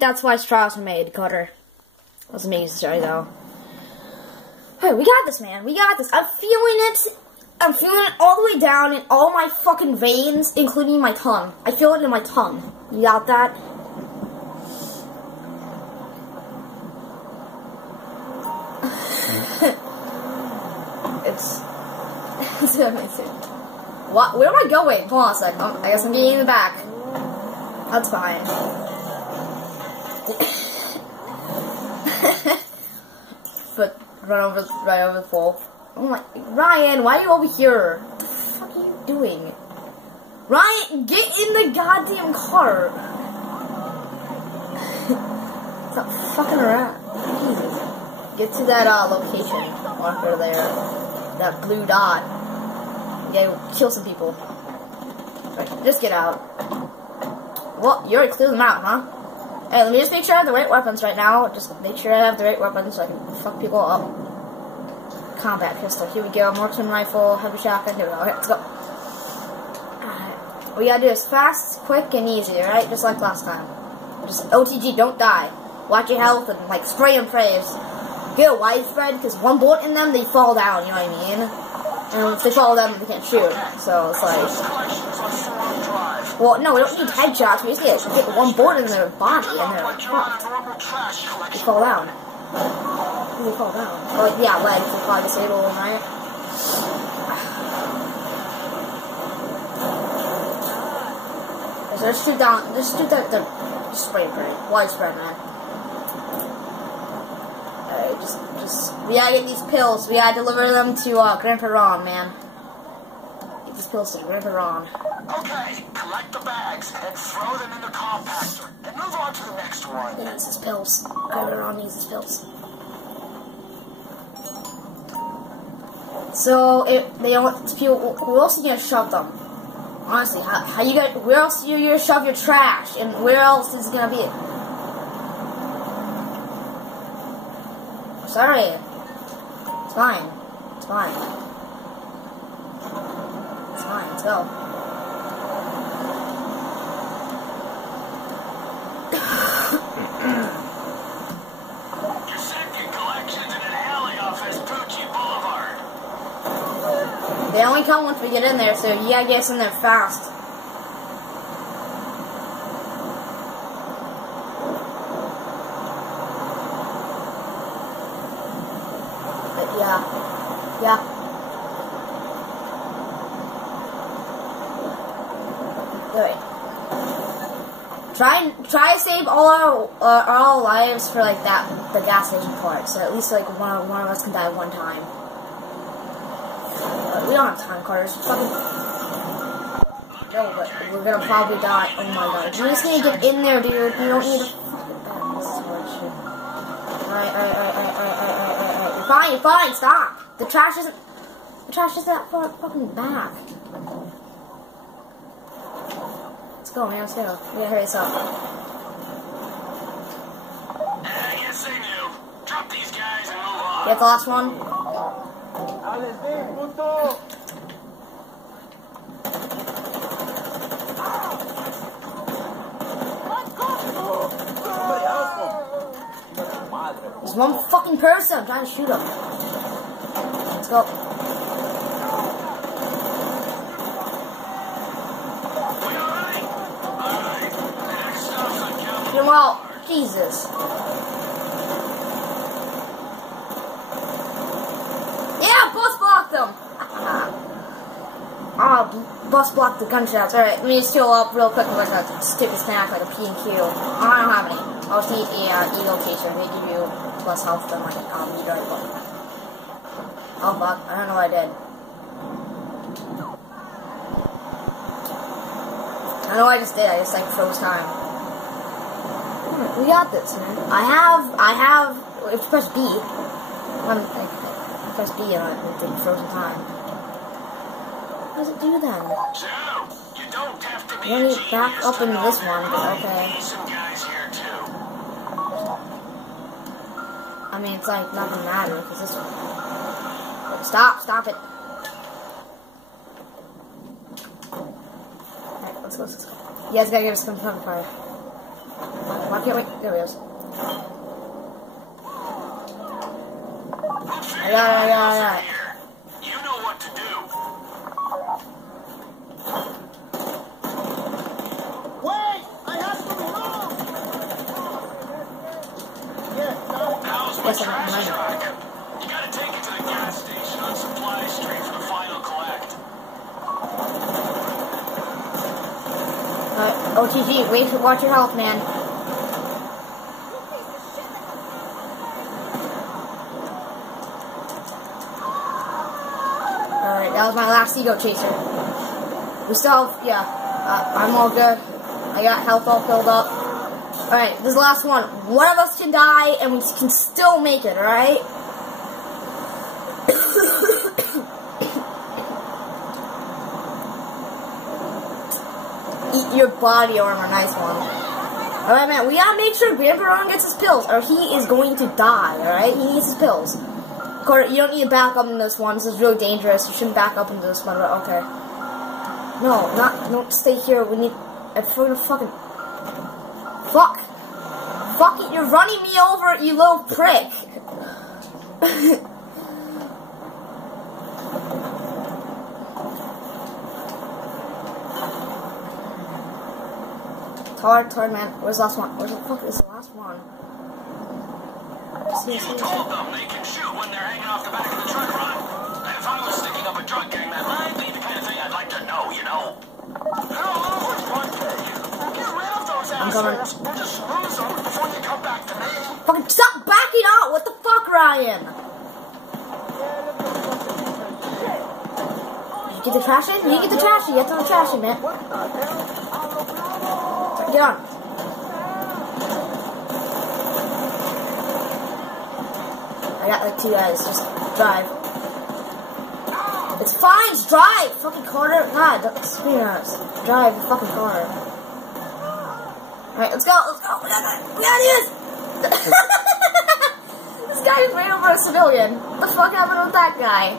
that's why straws are made, Cutter. That was an amazing story, though. Alright, we got this, man. We got this. I'm feeling it. I'm feeling it all the way down in all my fucking veins, including my tongue. I feel it in my tongue. You got that? It's amazing. What? Where am I going? Hold on a sec. I guess I'm getting in the back. That's fine. But right over the pole. Oh my, Ryan, why are you over here? What the fuck are you doing? Ryan, get in the goddamn car. Stop fucking around. Jesus. Get to that location marker there. That blue dot. Yeah, kill some people. Right, just get out. Well, you already cleared them out, huh? Hey, let me just make sure I have the right weapons right now. Just make sure I have the right weapons so I can fuck people up. Combat pistol. Here we go. Marksman rifle, heavy shotgun. Here we go. Okay, let's go. Alright. What we gotta do is fast, quick, and easy, right? Just like last time. Just OTG, don't die. Watch your health and, like, spray and praise. Get a widespread, because one bullet in them, they fall down, you know what I mean? And if they fall down, they can't shoot. So, it's like... Well, no, we don't need headshots. We just need to get one bullet in their body, and they're fucked. They fall down. They fall down. Well, yeah, legs will probably disable them, right? So just shoot down. Just shoot that. Just spray and pray. Widespread, man. Alright, just. We gotta get these pills. We gotta deliver them to Grandpa Ron, man. Get these pills to Grandpa Ron. Okay, collect the bags and throw them in the compactor, and move on to the next one. He needs his pills. Grandpa Ron needs his pills. So, who else are you gonna shove them? Honestly, how you guys, where else are you gonna shove your trash? And where else is it gonna be? Sorry. It's fine. It's fine. It's fine, let's go. Your second collection's in an alley off Vespucci Boulevard. They only come once we get in there, so you gotta get us in there fast. But yeah. Alright. Try to save all our lives for like the gas station part, so at least like one of us can die one time. We don't have time, Carter. No, but we're gonna probably die. Oh my god. You just need to get in there, dude. You don't need to fucking Alright. You're fine, stop. The trash isn't that far fucking back. Let's go, man, let's go. We gotta hurry this up. Yes, they knew. Drop these guys and move on. Get the last one. There's one fucking person. I'm trying to shoot him. Let's go. Get him out. Jesus. Yeah, bus blocked them. Bus blocked the gunshots. Alright, let me just heal up real quick with a stupid snack like a P&Q. I don't have any. I'll just need a E-location. They give you plus health than like meter. Oh fuck, I don't know what I did. I don't know what I just did. I just like froze time. We got this, man. I have. If you press B, press B on it, it frozen time. What does it do then? So, you don't have to be You need back up into this one, but okay. Some guys here too. I mean, it's like nothing matters because this one. Stop it. Alright, let's go. You guys gotta give us some fun fire. I can't wait. There he is. I got it. You know what to do. Wait! I have to reload! How's my trash truck? You gotta take it to the gas station on Supply Street for the final collect. OTG, wait, watch your health, man. Alright, that was my last ego chaser. We still have, yeah, I'm all good. I got health all filled up. Alright, this is the last one. One of us can die, and we can still make it, alright? Eat your body armor, nice one. Alright, man, we gotta make sure Grandpa gets his pills, or he is going to die, alright? He needs his pills. Carter, you don't need to back up in this one. This is really dangerous. You shouldn't back up into this one, but okay. No, don't stay here. We need... fucking... Fuck! Fuck it, you're running me over, you little prick! It's hard, man. Where's the last one? Where's the fuck is the last one? You told them they can shoot when they're hanging off the back of the truck, Ron. And if I was sticking up a drug gang, that might be the kind of thing I'd like to know, you know? Get rid of those assholes. We'll just lose them before you come back to me. Fucking stop backing out! What the fuck, Ryan? You get the trash in? You get the trash in. You get the trash in, man. Get on. I got like 2 guys. Just drive. It's fine. Just drive. Fucking Carter. God, don't scream at us. Drive the fucking car. Alright, let's go. Let's go. We got this. This guy is right over a civilian. What the fuck happened with that guy?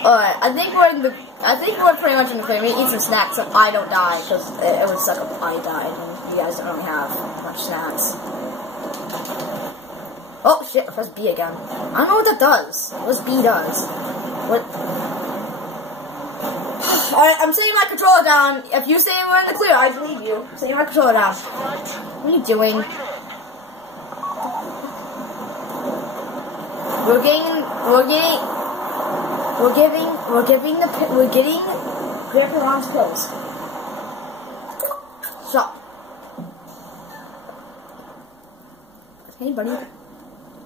Alright, I think we're pretty much in the clear. We eat some snacks so I don't die, because it would suck if I died, and you guys don't really have much snacks. Oh shit, I pressed B again. I don't know what that does. What B does? What? Alright, I'm setting my controller down. If you say we're in the clear, I believe you. I'm setting my controller down. What are you doing? We're getting Grandpa Ron's pills. Stop. Hey, buddy.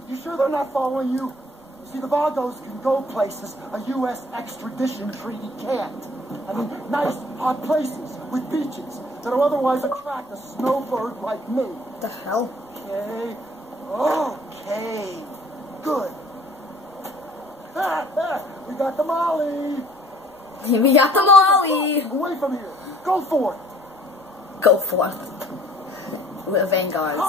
You sure they're not following you? See, the Vagos can go places a U.S. extradition treaty can't. I mean, nice, hot places with beaches that'll otherwise attract a snowbird like me. What the hell? Okay. Okay. Good. We got the Molly. We got the Molly. Away from here. Go for it. Go forth. We're vanguards.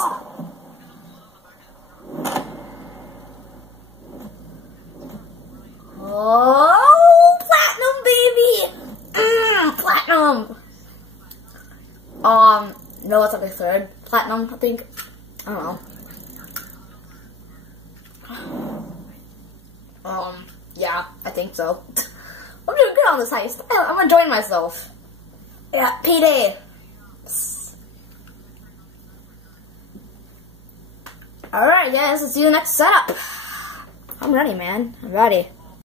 Oh, platinum, baby! Platinum! No, it's like a third platinum, I think. I don't know. Yeah, I think so. I'm doing good on this heist. I'm enjoying myself. Yeah, PD. Alright, guys, let's do the next setup. I'm ready, man. I'm ready.